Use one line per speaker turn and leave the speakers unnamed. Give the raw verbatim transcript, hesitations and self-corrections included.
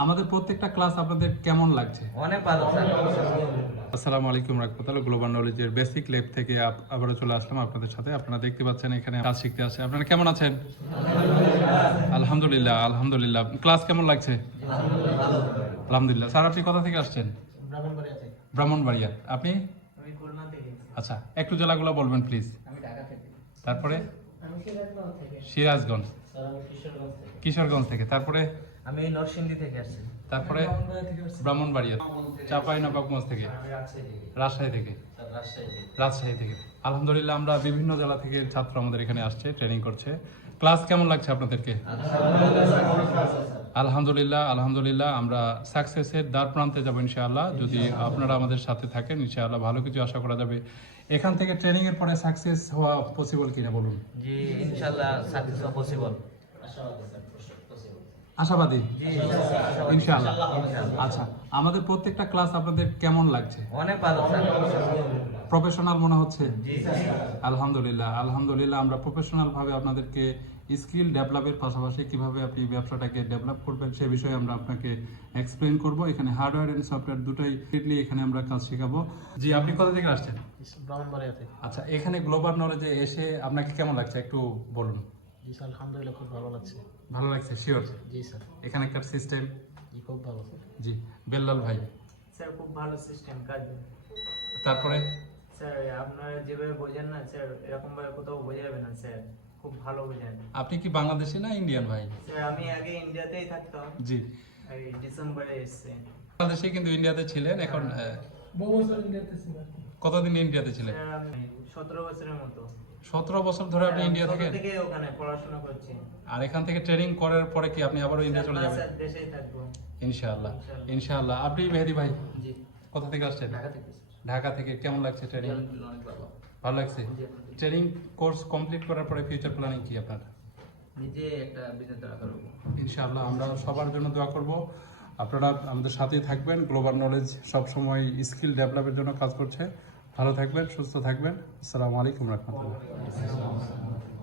আমাদের প্রত্যেকটা ক্লাস আপনাদের কেমন লাগছে?
অনেক ভালো স্যার।
আসসালামু আলাইকুম রাহমাতুল্লাহ। গ্লোবাল নলেজের বেসিক ল্যাব থেকে আপ- আবারও চলে আসলাম আপনাদের সাথে। আপনারা দেখতে পাচ্ছেন এখানে কাজ শিখতে আসে। আপনারা কেমন আছেন? আলহামদুলিল্লাহ, আলহামদুলিল্লাহ। ক্লাস কেমন লাগছে? আলহামদুলিল্লাহ। স্যার আপনি কোথা থেকে আসছেন?
ব্রাহ্মণবাড়িয়া থেকে।
ব্রাহ্মণবাড়িয়া। আপনি?
আমি খুলনা থেকে।
আচ্ছা, একটু জেলাগুলো বলবেন প্লিজ।
আমি ঢাকা থেকে।
তারপরে
আমি সিরাজগঞ্জ থেকে।
সিরাজগঞ্জ,
স্যার আমি কিশোরগঞ্জ থেকে।
কিশোরগঞ্জ থেকে। তারপরে
আমি নরসিংদী থেকে আসছি।
তারপরে
ব্রাহ্মণবাড়িয়া থেকে আসছি।
ব্রাহ্মণবাড়িয়া, চাঁপাইনবাবগঞ্জ থেকে,
আমি রাজশাহী থেকে।
রাজশাহী থেকে,
স্যার রাজশাহী থেকে।
রাজশাহী থেকে। আলহামদুলিল্লাহ আমরা বিভিন্ন জেলা থেকে ছাত্র আমাদের এখানে আসছে, ট্রেনিং করছে। ক্লাস কেমন লাগছে আপনাদেরকে? আলহামদুলিল্লাহ, আলহামদুলিল্লাহ। আমরা সাকসেসের দ্বার প্রান্তে যাবো ইনশাআল্লাহ। যদি আপনারা আমাদের সাথে থাকেন ইনশাআল্লাহ ভালো কিছু আশা করা যাবে। এখান থেকে ট্রেনিং এর পরে সাকসেস হওয়া পসিবল কিনা বলুন।
জি ইনশাআল্লাহ সাকসেস হওয়া পসিবল।
আশাবাদী
জি
ইনশাআল্লাহ। আচ্ছা, আমাদের প্রত্যেকটা ক্লাস আপনাদের কেমন লাগছে?
অনেক ভালো স্যার।
প্রফেশনাল মনে হচ্ছে?
জি
আলহামদুলিল্লাহ, আলহামদুলিল্লাহ। আমরা প্রফেশনাল ভাবে আপনাদেরকে স্কিল ডেভেলপের পাশাপাশি কিভাবে আপনি ব্যবসাটাকে ডেভেলপ করবেন সে বিষয়ে আমরা আপনাকে এক্সপ্লেন করব। এখানে হার্ডওয়্যার এন্ড সফটওয়্যার দুটোই ফিটলি এখানে আমরা কাজ শেখাবো। জি, আপনি কোথা থেকে আসছেন?
ব্রাহ্মণবাড়িয়া থেকে।
আচ্ছা, এখানে গ্লোবাল নলেজে এসে আপনাকে কেমন লাগছে একটু বলুন।
জি স্যার আলহামদুলিল্লাহ খুব ভালো লাগছে।
ভালো লাগছে? শিওর?
জি স্যার।
এখানকার সিস্টেম?
জি খুব ভালো স্যার।
জি। বেল্লাল ভাই?
স্যার খুব ভালো সিস্টেম কাজ।
তারপরে
স্যার আপনারা যেভাবে বোঝেন না স্যার এরকম ভাবে কোথাও বোঝাবে না স্যার, খুব ভালো বোঝেন।
আপনি কি বাংলাদেশি না ইন্ডিয়ান ভাই?
স্যার আমি আগে ইন্ডিয়াতেই থাকতাম,
জি।
এই ডিসেম্বরে এসেছে।
বাংলাদেশে কিন্তু ইন্ডিয়াতে ছিলেন, এখন আহ,
বহু বছর ইন্ডিয়াতে ছিলাম।
কতদিন ইন্ডিয়াতে ছিলেন?
স্যার আমি সতেরো বছরের মতো।
সতেরো বছর ধরে আপনি ইন্ডিয়া
ছোট
থেকে?
থেকে ওখানে পড়াশোনা করছি।
আর এখান থেকে ট্রেনিং করার পরে কি আপনি আবারও ইন্ডিয়া চলে
না,
যাবেন?
স্যার দেশেই থাকবো
ইনশাআল্লাহ,
ইনশাআল্লাহ।
ইনশাআল্লাহ। আপনি মেহেদি ভাই
জি
কোথা থেকে আসছেন?
ঢাকা থেকে।
ঢাকা থেকে। কেমন লাগছে ট্রেনিং?
আলহামদুলিল্লাহ অনেক ভালো।
ভালো লাগছে?
জি।
ট্রেনিং কোর্স কমপ্লিট করার পরে ফিউচার প্ল্যানিং কি আপনার?
নিজে একটা বিজনেস দাঁড়া করবো।
ইনশাআল্লাহ আমরা সবার জন্য দোয়া করব। আপনারা আমাদের সাথেই থাকবেন। গ্লোবাল নলেজ সবসময় স্কিল ডেভেলপের জন্য কাজ করছে। ভালো থাকবেন, সুস্থ থাকবেন। আসসালামু আলাইকুম রহমতুল্লাহ।